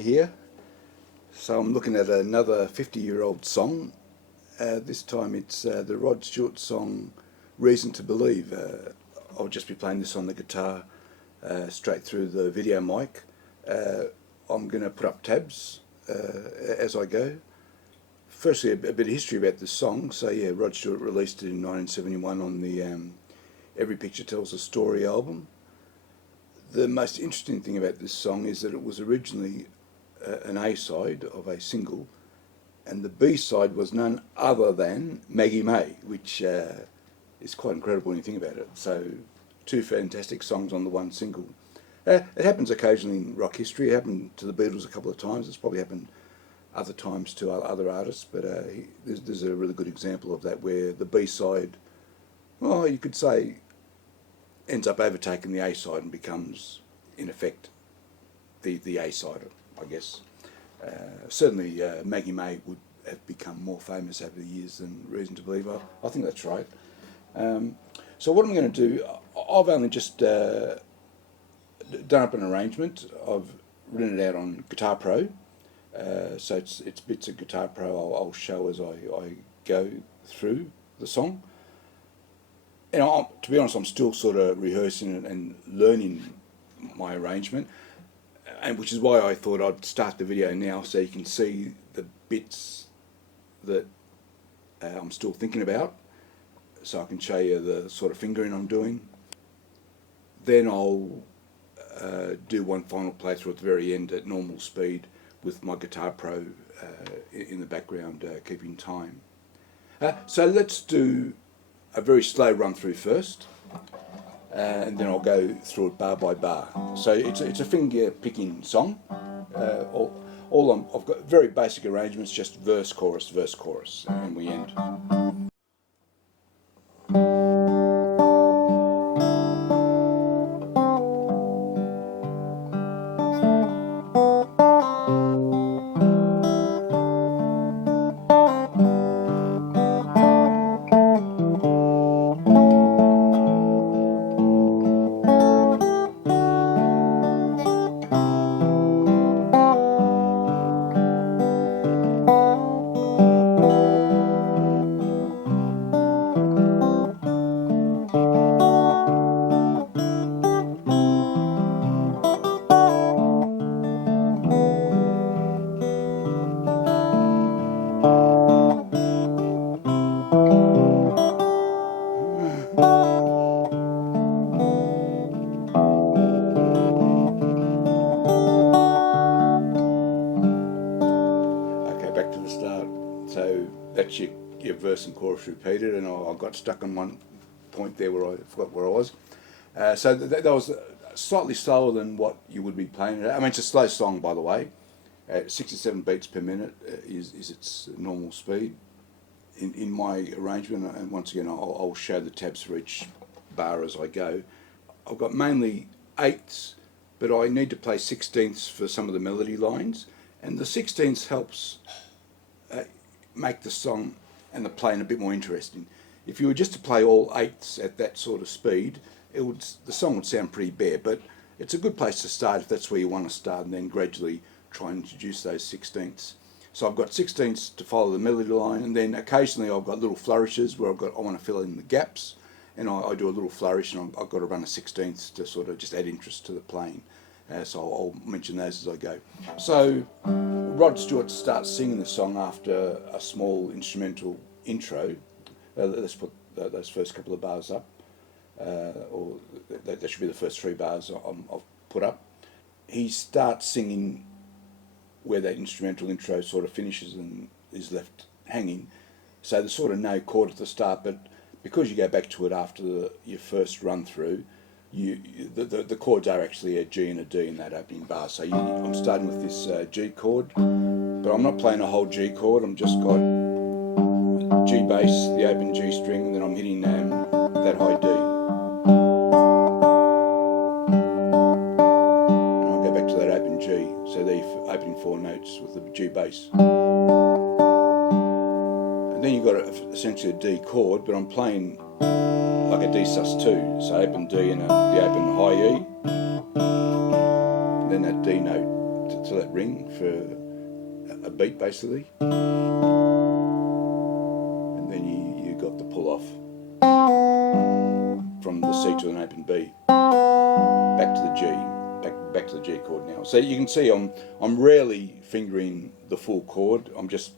gallery here. So I'm looking at another 50-year-old song. This time it's the Rod Stewart song Reason to Believe. I'll just be playing this on the guitar straight through the video mic. I'm going to put up tabs as I go. Firstly, a bit of history about this song. So yeah, Rod Stewart released it in 1971 on the Every Picture Tells a Story album. The most interesting thing about this song is that it was originally an A-side of a single, and the B-side was none other than Maggie May, which is quite incredible when you think about it. So two fantastic songs on the one single. It happens occasionally in rock history. It happened to the Beatles a couple of times. It's probably happened other times to other artists, but there's a really good example of that where the B-side, well, you could say, ends up overtaking the A-side and becomes, in effect, the A-side, I guess. Certainly Maggie May would have become more famous over the years than Reason to Believe. I think that's right. So what I'm going to do, I've only just done up an arrangement. I've written it out on Guitar Pro. So it's bits of Guitar Pro I'll show as I go through the song. And to be honest, I'm still sort of rehearsing and learning my arrangement, and which is why I thought I'd start the video now so you can see the bits that I'm still thinking about, so I can show you the sort of fingering I'm doing. Then I'll do one final playthrough at the very end at normal speed with my Guitar Pro in the background keeping time. So let's do a very slow run through first, and then I'll go through it bar by bar. So it's a finger picking song. I've got very basic arrangements, just verse, chorus, and we end. So that's your verse and chorus repeated, and I got stuck on one point there where I forgot where I was. So that was slightly slower than what you would be playing. I mean, it's a slow song, by the way. 67 beats per minute is its normal speed. In my arrangement, and once again, I'll show the tabs for each bar as I go. I've got mainly eighths, but I need to play sixteenths for some of the melody lines, and the sixteenths helps make the song and the playing a bit more interesting. If you were just to play all eighths at that sort of speed, the song would sound pretty bare, but it's a good place to start if that's where you want to start, and then gradually try and introduce those sixteenths. So I've got sixteenths to follow the melody line, and then occasionally I've got little flourishes where I want to fill in the gaps, and I do a little flourish, and I've got to run a sixteenths to sort of just add interest to the playing. So I'll mention those as I go. So Rod Stewart starts singing the song after a small instrumental intro. Let's put those first couple of bars up, or that should be the first three bars I've put up. He starts singing where that instrumental intro sort of finishes and is left hanging. So there's sort of no chord at the start, but because you go back to it after your first run through, the chords are actually a G and a D in that opening bar. So I'm starting with this G chord, but I'm not playing a whole G chord. I'm just got G bass, the open G string, and then I'm hitting that high D. And I'll go back to that open G. So they're opening four notes with the G bass. And then you've got essentially a D chord, but I'm playing like a D sus2, so open D and the open high E, and then that D note to that ring for a beat basically, and then you got the pull off from the C to an open B, back to the G, back to the G chord now. So you can see I'm rarely fingering the full chord. I'm just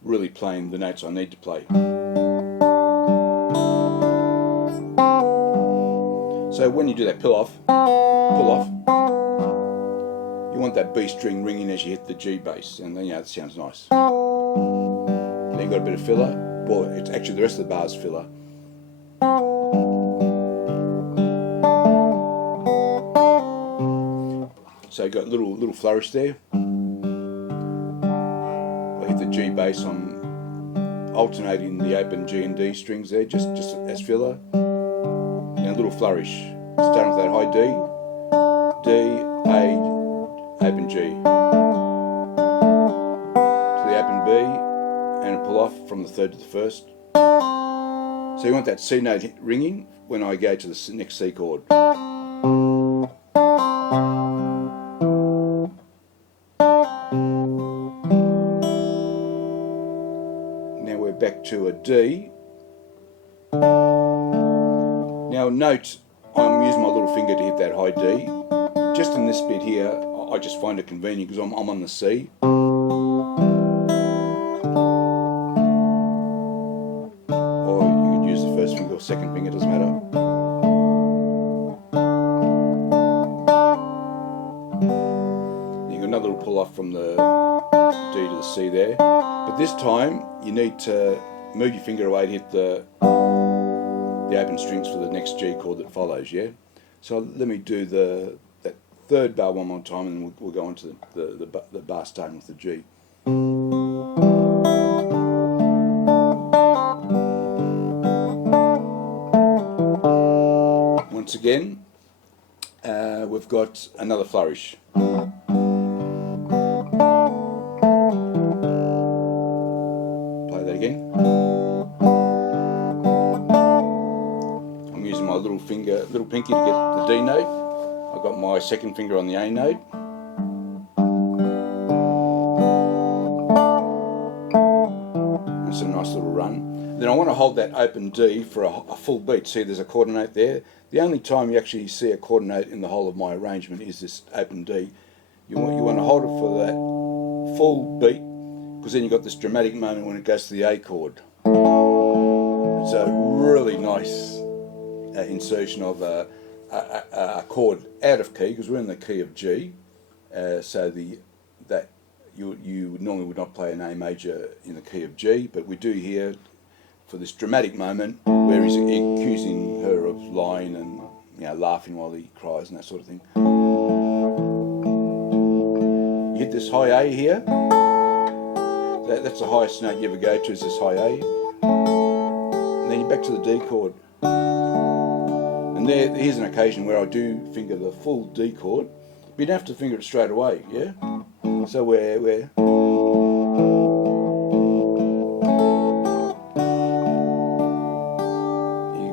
really playing the notes I need to play. So when you do that pull off, you want that B string ringing as you hit the G bass, and then it sounds nice. Then you've got a bit of filler. Well, it's actually the rest of the bar's filler. So you've got little flourish there. I hit the G bass. I'm alternating the open G and D strings there, just as filler. And a little flourish, starting with that high D, A, open G, to the open B, and a pull off from the third to the first. So you want that C note ringing when I go to the next C chord. Now we're back to a D. Now note, I'm using my little finger to hit that high D. Just in this bit here, I just find it convenient because I'm on the C. Or you could use the first finger or second finger, doesn't matter. You got another little pull off from the D to the C there. But this time, you need to move your finger away to hit the open strings for the next G chord that follows, yeah? So let me do that third bar one more time, and we'll go on to the bar starting with the G. Once again, we've got another flourish. Play that again. My little pinky to get the D note. I've got my second finger on the A note. That's a nice little run. Then I want to hold that open D for a full beat. See, there's a quarter note there. The only time you actually see a quarter note in the whole of my arrangement is this open D. You want to hold it for that full beat, because then you've got this dramatic moment when it goes to the A chord. It's a really nice insertion of a chord out of key, because we're in the key of G, so that you normally would not play an A major in the key of G, but we do here for this dramatic moment where he's accusing her of lying and laughing while he cries and that sort of thing. You hit this high A here. That's the highest note you ever go to, is this high A, and then you're back to the D chord. And here's an occasion where I do finger the full D chord, but you don't have to finger it straight away, yeah? So we're you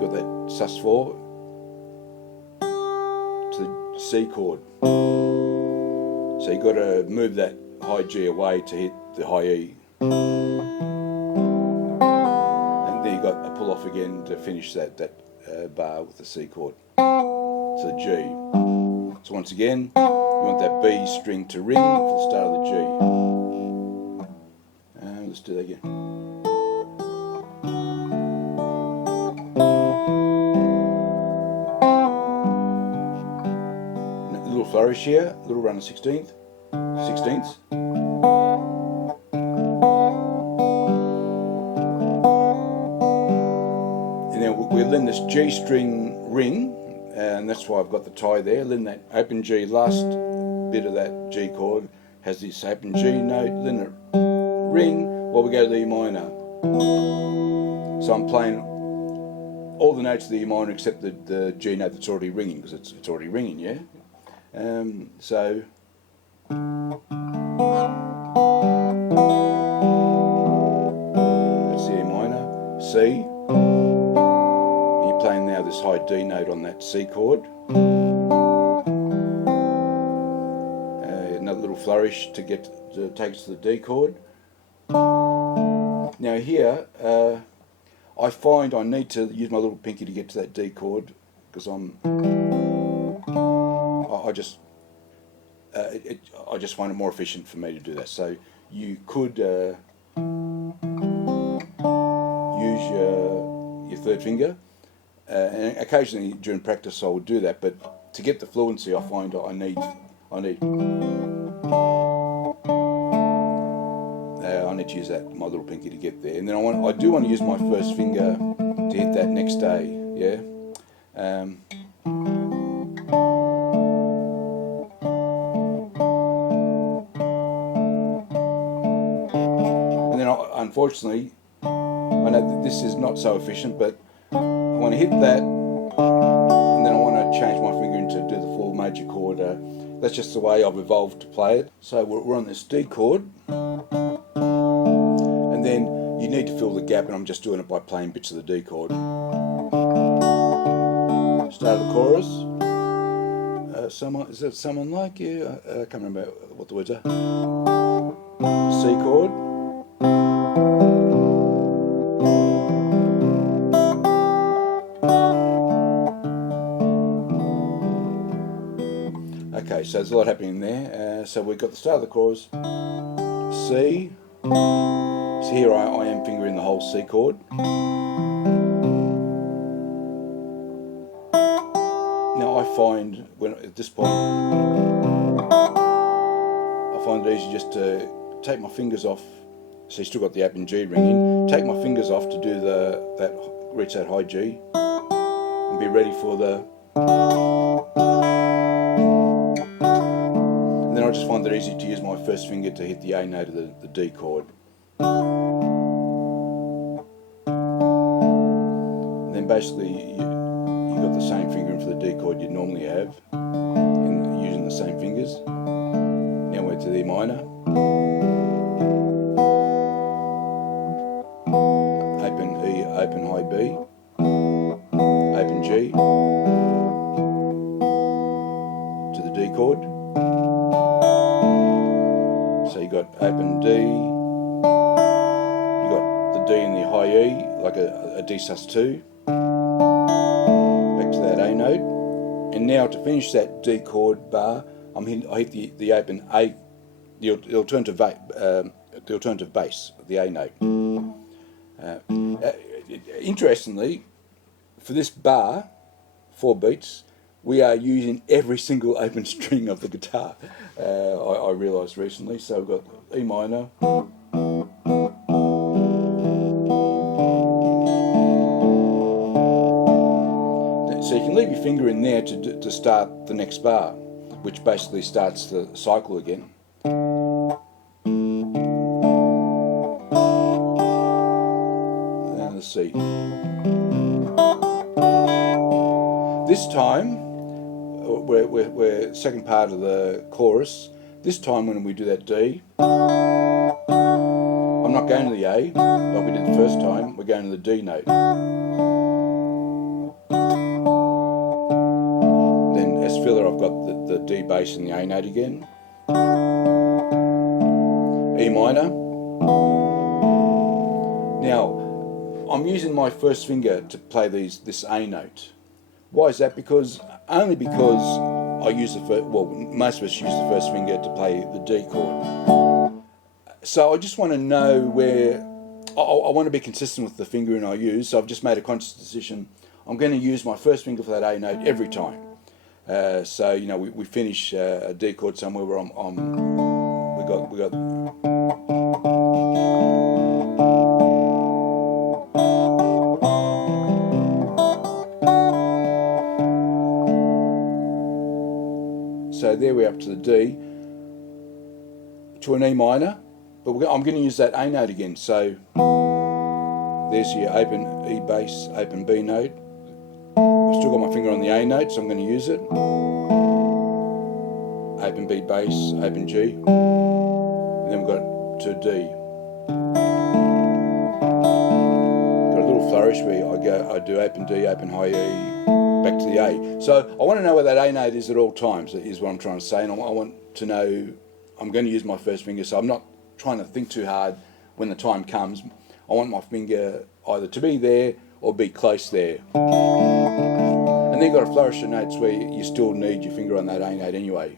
got that sus4 to the C chord. So you got to move that high G away to hit the high E. And then you got a pull off again to finish that bar with the C chord. So the G. So once again, you want that B string to ring for the start of the G. Let's do that again. A little flourish here, a little run of 16ths. We'll lend this G string ring, and that's why I've got the tie there. Lend that open G, last bit of that G chord has this open G note, lend it ring while we go to the E minor. So I'm playing all the notes of the E minor except the G note that's already ringing, because it's already ringing, yeah? So that's the E minor, C. Playing now this high D note on that C chord. Another little flourish to take us to the D chord. Now here, I find I need to use my little pinky to get to that D chord because I just find it more efficient for me to do that. So you could use your third finger, and occasionally during practice I would do that. But to get the fluency, I find I need to use my little pinky to get there. And then I do want to use my first finger to hit that next A. Yeah. Unfortunately, I know that this is not so efficient, but I want to hit that, and then I want to change my finger into do the full major chord. That's just the way I've evolved to play it. So we're on this D chord, and then you need to fill the gap, and I'm just doing it by playing bits of the D chord. Start of the chorus. Is that someone like you? I can't remember what the words are. C chord. Okay, so there's a lot happening there. So we've got the start of the chorus, C. So here I am fingering the whole C chord. Now I find at this point, I find it easy just to take my fingers off. So you still got the A and G ringing. Take my fingers off to do reach that high G, and be ready for the. I just find it easy to use my first finger to hit the A note of the D chord. And then basically you got the same fingering for the D chord you'd normally have, using the same fingers. Now we're to the E minor. Open E, open high B, open G, to the D chord. So you got open D, you got the D and the high E, like a D sus2, back to that A note, and now to finish that D chord bar, I hit the open A, the alternative bass, the A note. Interestingly, for this bar, 4 beats, we are using every single open string of the guitar. I realised recently. So we've got E minor, so you can leave your finger in there to start the next bar, which basically starts the cycle again. And then the C. This time, we're second part of the chorus. This time when we do that D, I'm not going to the A like we did the first time, we're going to the D note. Then as filler I've got the D bass and the A note again. E minor. Now, I'm using my first finger to play this A note. Why is that? Only because I use most of us use the first finger to play the D chord. So I just want to know where, I want to be consistent with the fingering I use, so I've just made a conscious decision. I'm going to use my first finger for that A note every time. So, you know, we finish a D chord somewhere where we got so there we're up to the D, to an E minor, but I'm going to use that A note again. So there's your open E bass, open B note. I've still got my finger on the A note, so I'm going to use it. Open B bass, open G, and then we've got to D. Got a little flourish where I do open D, open high E, back to the A. So I want to know where that A note is at all times, is what I'm trying to say, and I want to know, I'm going to use my first finger, so I'm not trying to think too hard when the time comes. I want my finger either to be there or be close there. And then you've got a flourish of notes where you still need your finger on that A note anyway.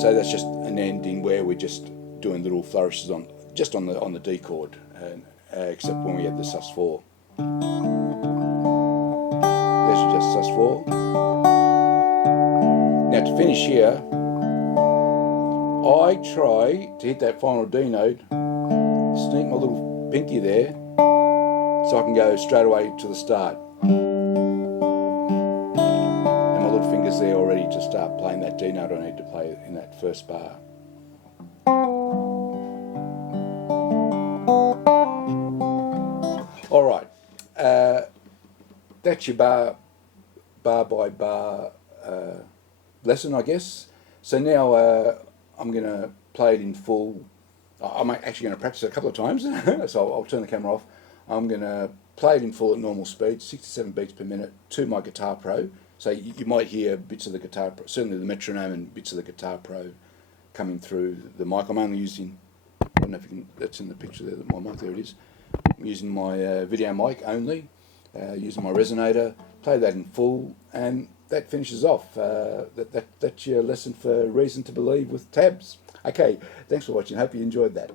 So that's just an ending where we're just doing little flourishes on the D chord, except when we have the sus4. There's just sus4. Now to finish here, I try to hit that final D note, sneak my little pinky there, so I can go straight away to the start. And my little finger's there already to start playing that D note I need to play in that first bar. Alright, that's your bar by bar lesson, I guess. So now I'm going to play it in full. I'm actually going to practice it a couple of times, so I'll turn the camera off. I'm going to play it in full at normal speed, 67 beats per minute, to my Guitar Pro. So you might hear bits of the Guitar Pro, certainly the metronome and bits of the Guitar Pro coming through the mic. I'm only using, I don't know if you can, that's in the picture there, my mic, there it is. I'm using my video mic only, using my resonator, play that in full, and that finishes off. That's your lesson for Reason to Believe with tabs. Okay, thanks for watching. Hope you enjoyed that.